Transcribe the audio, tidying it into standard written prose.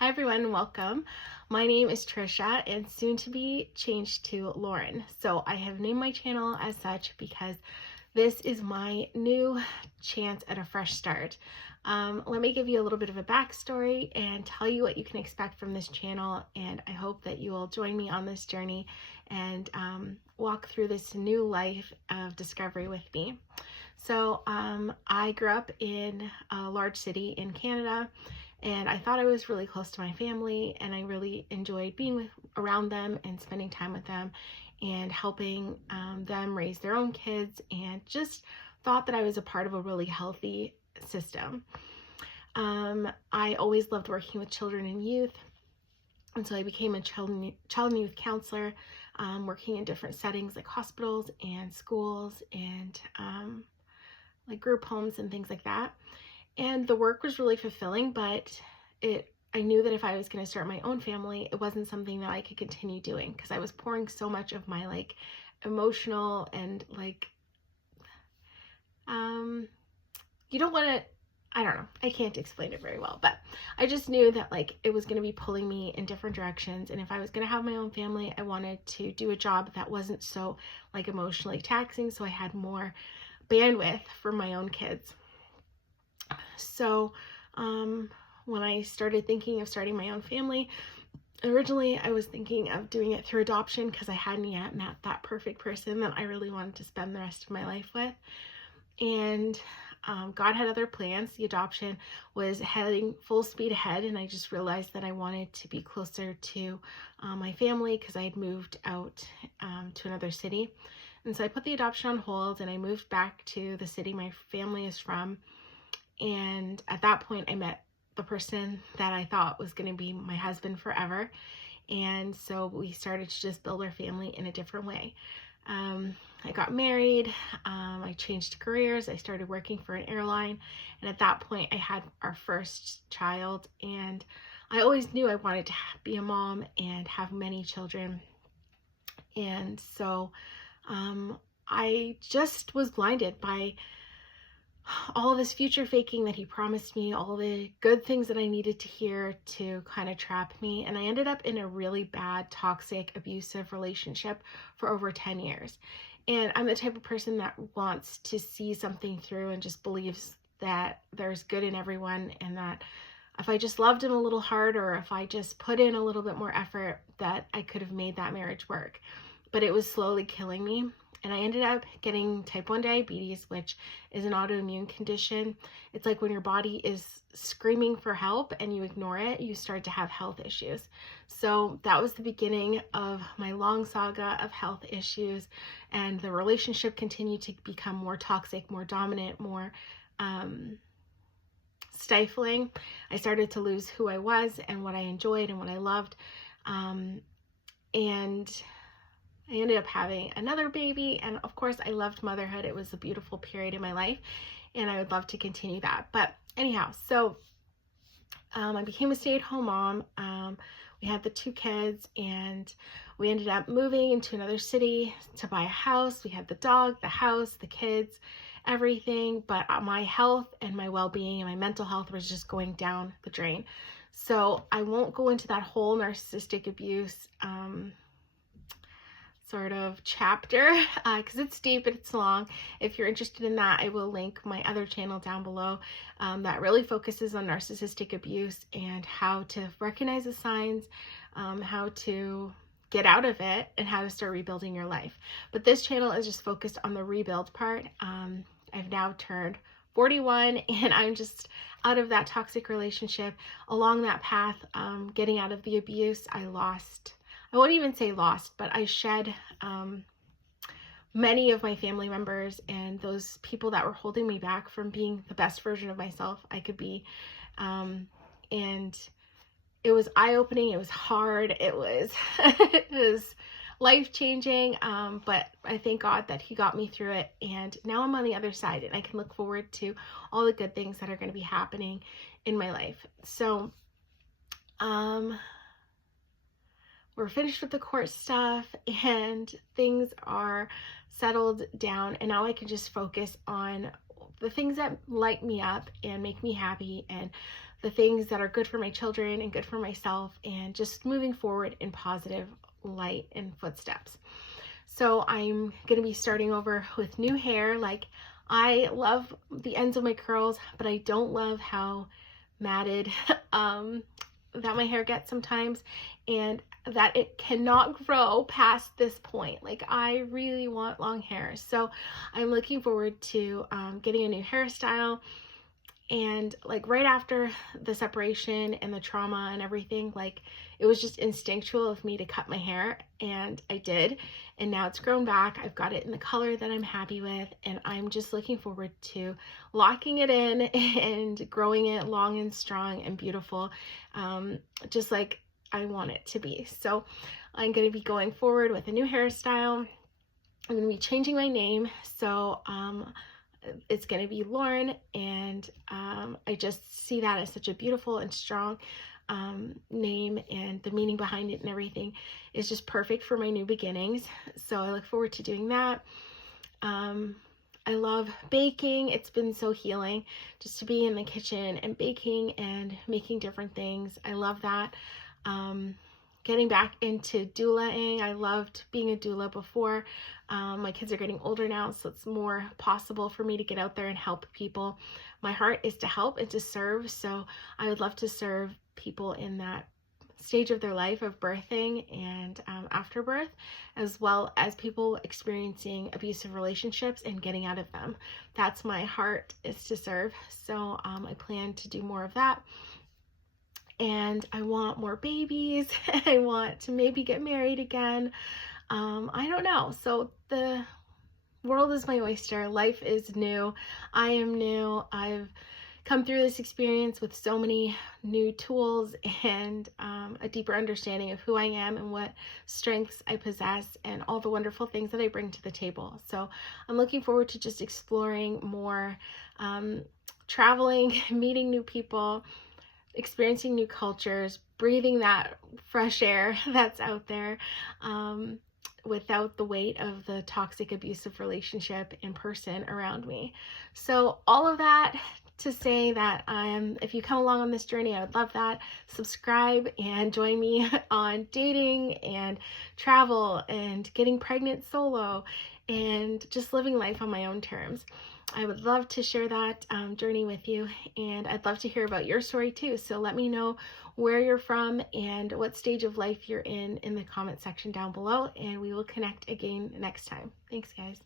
Hi everyone, welcome. My name is Trisha and soon to be changed to Lauren. So I have named my channel as such because this is my new chance at a fresh start. Let me give you a little bit of a backstory and tell you what you can expect from this channel, and I hope that you will join me on this journey and walk through this new life of discovery with me. So I grew up in a large city in Canada, and I thought I was really close to my family, and I really enjoyed being around them and spending time with them and helping them raise their own kids, and just thought that I was a part of a really healthy system. I always loved working with children and youth, and so I became a child and youth counselor, working in different settings like hospitals and schools and like group homes and things like that. And the work was really fulfilling, but I knew that if I was going to start my own family, it wasn't something that I could continue doing because I was pouring so much of my emotional and you don't want to, I don't know, I can't explain it very well, but I just knew that it was going to be pulling me in different directions. And if I was going to have my own family, I wanted to do a job that wasn't so emotionally taxing, so I had more bandwidth for my own kids. So when I started thinking of starting my own family, originally I was thinking of doing it through adoption because I hadn't yet met that perfect person that I really wanted to spend the rest of my life with. And God had other plans. The adoption was heading full speed ahead, and I just realized that I wanted to be closer to my family because I had moved out to another city. And so I put the adoption on hold, and I moved back to the city my family is from. And at that point, I met the person that I thought was going to be my husband forever. And so we started to just build our family in a different way. I got married. I changed careers. I started working for an airline. And at that point, I had our first child. And I always knew I wanted to be a mom and have many children. And so I just was blinded by all this future faking that he promised me, all the good things that I needed to hear to kind of trap me. And I ended up in a really bad, toxic, abusive relationship for over 10 years. And I'm the type of person that wants to see something through and just believes that there's good in everyone, and that if I just loved him a little harder, or if I just put in a little bit more effort, that I could have made that marriage work. But it was slowly killing me. And I ended up getting type 1 diabetes, which is an autoimmune condition. It's like when your body is screaming for help and you ignore it, you start to have health issues. So that was the beginning of my long saga of health issues. And the relationship continued to become more toxic, more dominant, more stifling. I started to lose who I was and what I enjoyed and what I loved. And I ended up having another baby, and of course I loved motherhood. It was a beautiful period in my life, and I would love to continue that. But anyhow, so I became a stay-at-home mom. We had the 2 kids, and we ended up moving into another city to buy a house. We had the dog, the house, the kids, everything, but my health and my well-being and my mental health was just going down the drain. So I won't go into that whole narcissistic abuse sort of chapter because it's deep and it's long. If you're interested in that, I will link my other channel down below that really focuses on narcissistic abuse and how to recognize the signs, how to get out of it, and how to start rebuilding your life. But this channel is just focused on the rebuild part. I've now turned 41, and I'm just out of that toxic relationship. Along that path, getting out of the abuse, I won't even say lost, but I shed many of my family members and those people that were holding me back from being the best version of myself I could be. And it was eye-opening. It was hard. It was, it was life-changing. But I thank God that he got me through it. And now I'm on the other side, and I can look forward to all the good things that are going to be happening in my life. So, we're finished with the court stuff, and things are settled down, and now I can just focus on the things that light me up and make me happy, and the things that are good for my children and good for myself, and just moving forward in positive light and footsteps. So I'm going to be starting over with new hair. Like, I love the ends of my curls, but I don't love how matted that my hair gets sometimes, and that it cannot grow past this point. Like, I really want long hair. So I'm looking forward to getting a new hairstyle. And like right after the separation and the trauma and everything, like, it was just instinctual of me to cut my hair, and I did. And now it's grown back. I've got it in the color that I'm happy with, and I'm just looking forward to locking it in and growing it long and strong and beautiful, just like I want it to be. So I'm going to be going forward with a new hairstyle. I'm going to be changing my name. So it's going to be Lauren, and I just see that as such a beautiful and strong name, and the meaning behind it and everything is just perfect for my new beginnings. So I look forward to doing that. I love baking. It's been so healing just to be in the kitchen and baking and making different things. I love that. Getting back into doulaing. I loved being a doula before. My kids are getting older now, so it's more possible for me to get out there and help people. My heart is to help and to serve, so I would love to serve people in that stage of their life of birthing and after birth, as well as people experiencing abusive relationships and getting out of them. That's my heart, is to serve. So I plan to do more of that. And I want more babies. I want to maybe get married again. I don't know. So the world is my oyster. Life is new. I am new. I've come through this experience with so many new tools and a deeper understanding of who I am and what strengths I possess and all the wonderful things that I bring to the table. So I'm looking forward to just exploring more, traveling, meeting new people, experiencing new cultures, breathing that fresh air that's out there, without the weight of the toxic abusive relationship in person around me. So all of that to say that if you come along on this journey, I would love that. Subscribe and join me on dating and travel and getting pregnant solo and just living life on my own terms. I would love to share that journey with you, and I'd love to hear about your story too. So let me know where you're from and what stage of life you're in the comment section down below, and we will connect again next time. Thanks, guys.